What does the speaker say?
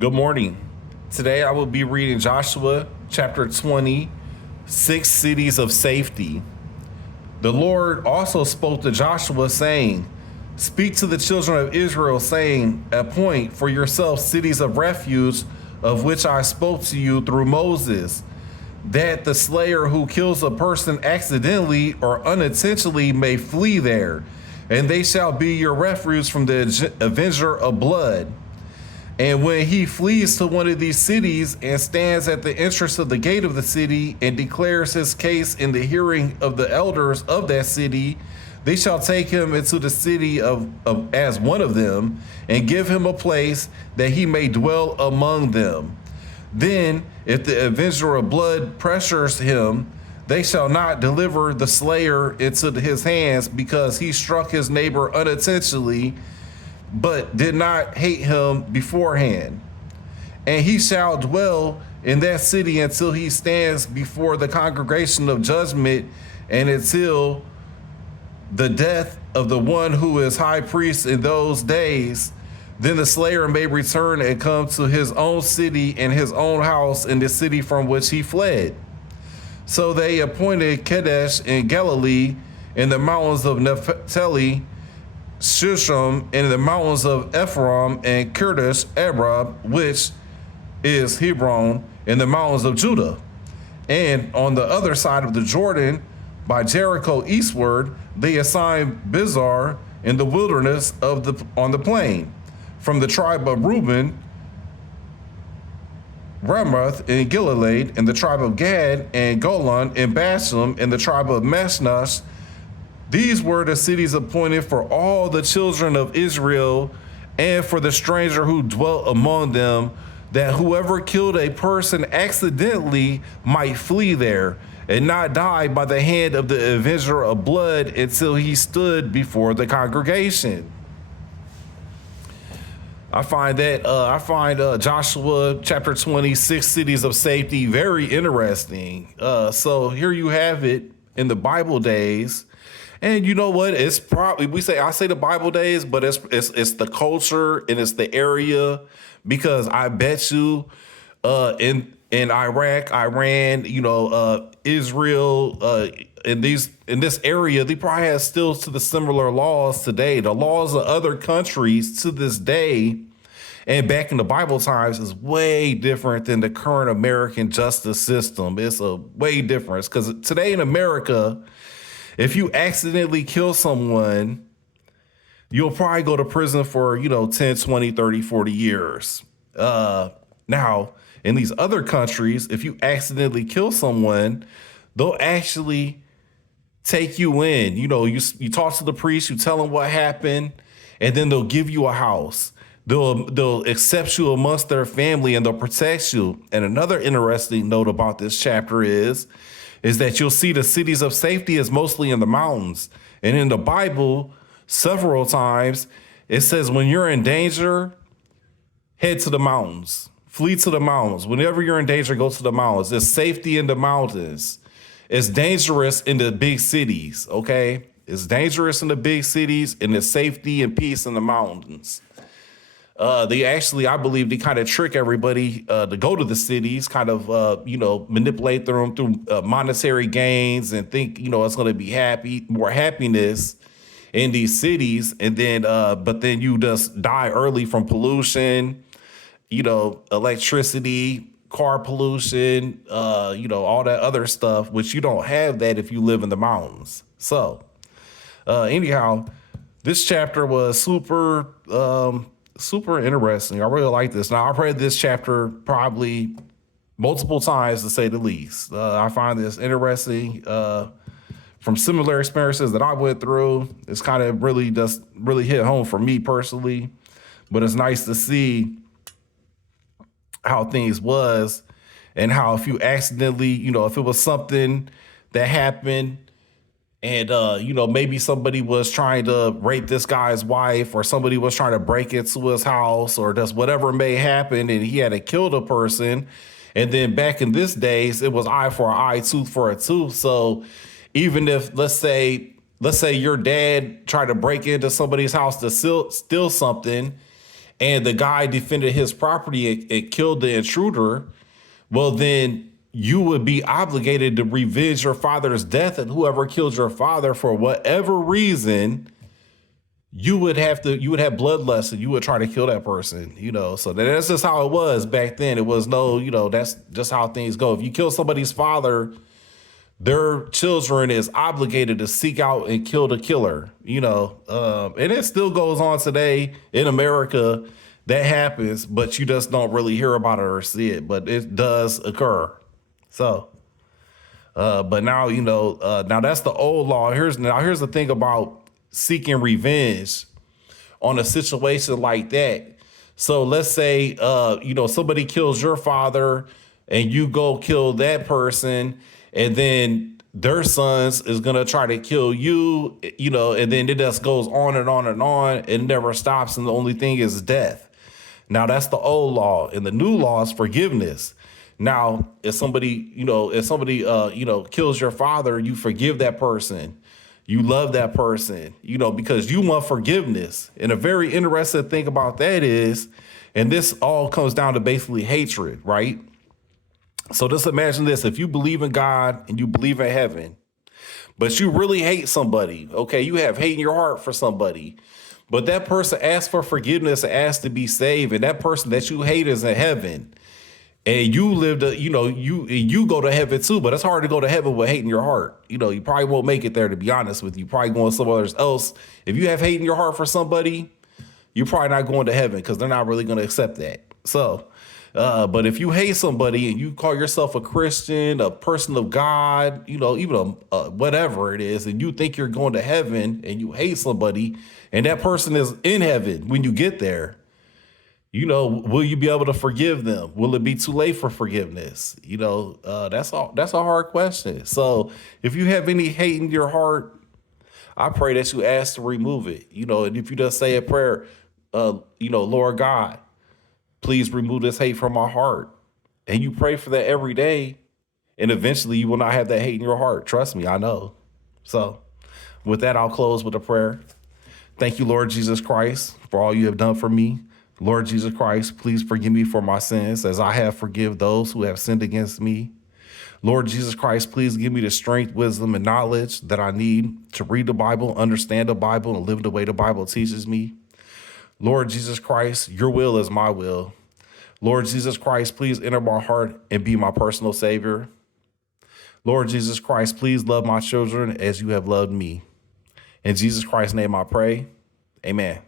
Good morning. Today I will be reading Joshua chapter 20, six cities of safety. The Lord also spoke to Joshua, saying, speak to the children of Israel, saying, appoint for yourselves cities of refuge, of which I spoke to you through Moses, that the slayer who kills a person accidentally or unintentionally may flee there, and they shall be your refuge from the avenger of blood. And when he flees to one of these cities and stands at the entrance of the gate of the city and declares his case in the hearing of the elders of that city, they shall take him into the city of as one of them and give him a place that he may dwell among them. Then, if the avenger of blood pressures him, they shall not deliver the slayer into his hands because he struck his neighbor unintentionally but did not hate him beforehand. And he shall dwell in that city until he stands before the congregation of judgment and until the death of the one who is high priest in those days. Then the slayer may return and come to his own city and his own house in the city from which he fled. So they appointed Kadesh in Galilee in the mountains of Naphtali, Shisham in the mountains of Ephraim, and Kirdesh Arab, which is Hebron, in the mountains of Judah. And on the other side of the Jordan, by Jericho eastward, they assigned Bizar in the wilderness on the plain. From the tribe of Reuben, Ramoth in Gilead, and the tribe of Gad, and Golan and Bashan, and the tribe of Mashnash. These were the cities appointed for all the children of Israel and for the stranger who dwelt among them, that whoever killed a person accidentally might flee there and not die by the hand of the avenger of blood until he stood before the congregation. I find Joshua chapter 20, six cities of safety, very interesting. So here you have it in the Bible days. And you know what? It's probably I say the Bible days, but it's the culture and it's the area, because I bet you in Iraq, Iran, Israel, in this area, they probably have still to the similar laws today. The laws of other countries to this day and back in the Bible times is way different than the current American justice system. It's a way different, because today in America, if you accidentally kill someone, you'll probably go to prison for, 10, 20, 30, 40 years. Now, in these other countries, if you accidentally kill someone, they'll actually take you in. You talk to the priest, you tell them what happened, and then they'll give you a house. They'll accept you amongst their family, and they'll protect you. And another interesting note about this chapter is that you'll see the cities of safety is mostly in the mountains. And in the Bible, several times, it says when you're in danger, head to the mountains, flee to the mountains. Whenever you're in danger, go to the mountains. There's safety in the mountains. It's dangerous in the big cities, okay? It's dangerous in the big cities, and there's safety and peace in the mountains. I believe they kind of trick everybody to go to the cities, kind of, manipulate them through monetary gains and think, it's going to be more happiness in these cities. And then, but then you just die early from pollution, electricity, car pollution, all that other stuff, which you don't have that if you live in the mountains. So, anyhow, this chapter was super interesting. I really like this. Now, I've read this chapter probably multiple times, to say the least. I find this interesting from similar experiences that I went through. It's kind of really hit home for me personally, but it's nice to see how things was, and how if you accidentally, if it was something that happened, and, maybe somebody was trying to rape this guy's wife, or somebody was trying to break into his house, or just whatever may happen, and he had to kill the person. And then back in this days, it was eye for an eye, tooth for a tooth. So even if, let's say your dad tried to break into somebody's house to steal something, and the guy defended his property and killed the intruder, well, then you would be obligated to revenge your father's death, and whoever killed your father for whatever reason, you would have bloodlust and you would try to kill that person, So that's just how it was back then. It was that's just how things go. If you kill somebody's father, their children is obligated to seek out and kill the killer, and it still goes on today in America. That happens, but you just don't really hear about it or see it, but it does occur. So, but now, now that's the old law. Here's the thing about seeking revenge on a situation like that. So let's say, somebody kills your father and you go kill that person, and then their sons is going to try to kill you, and then it just goes on and on and on. It never stops. And the only thing is death. Now that's the old law, and the new law is forgiveness. Now, if somebody kills your father, you forgive that person. You love that person, because you want forgiveness. And a very interesting thing about that is, and this all comes down to basically hatred, right? So just imagine this. If you believe in God and you believe in heaven, but you really hate somebody, okay? You have hate in your heart for somebody, but that person asks for forgiveness and asks to be saved, and that person that you hate is in heaven. And you you go to heaven too, but it's hard to go to heaven with hate in your heart. You probably won't make it there, to be honest with you. Probably going somewhere else. If you have hate in your heart for somebody, you're probably not going to heaven, because they're not really going to accept that. So, but if you hate somebody and you call yourself a Christian, a person of God, even whatever it is, and you think you're going to heaven and you hate somebody and that person is in heaven when you get there, will you be able to forgive them? Will it be too late for forgiveness? That's a hard question. So if you have any hate in your heart, I pray that you ask to remove it. And if you just say a prayer, Lord God, please remove this hate from my heart. And you pray for that every day, and eventually you will not have that hate in your heart. Trust me, I know. So with that, I'll close with a prayer. Thank you, Lord Jesus Christ, for all you have done for me. Lord Jesus Christ, please forgive me for my sins as I have forgiven those who have sinned against me. Lord Jesus Christ, please give me the strength, wisdom, and knowledge that I need to read the Bible, understand the Bible, and live the way the Bible teaches me. Lord Jesus Christ, your will is my will. Lord Jesus Christ, please enter my heart and be my personal savior. Lord Jesus Christ, please love my children as you have loved me. In Jesus Christ's name I pray. Amen.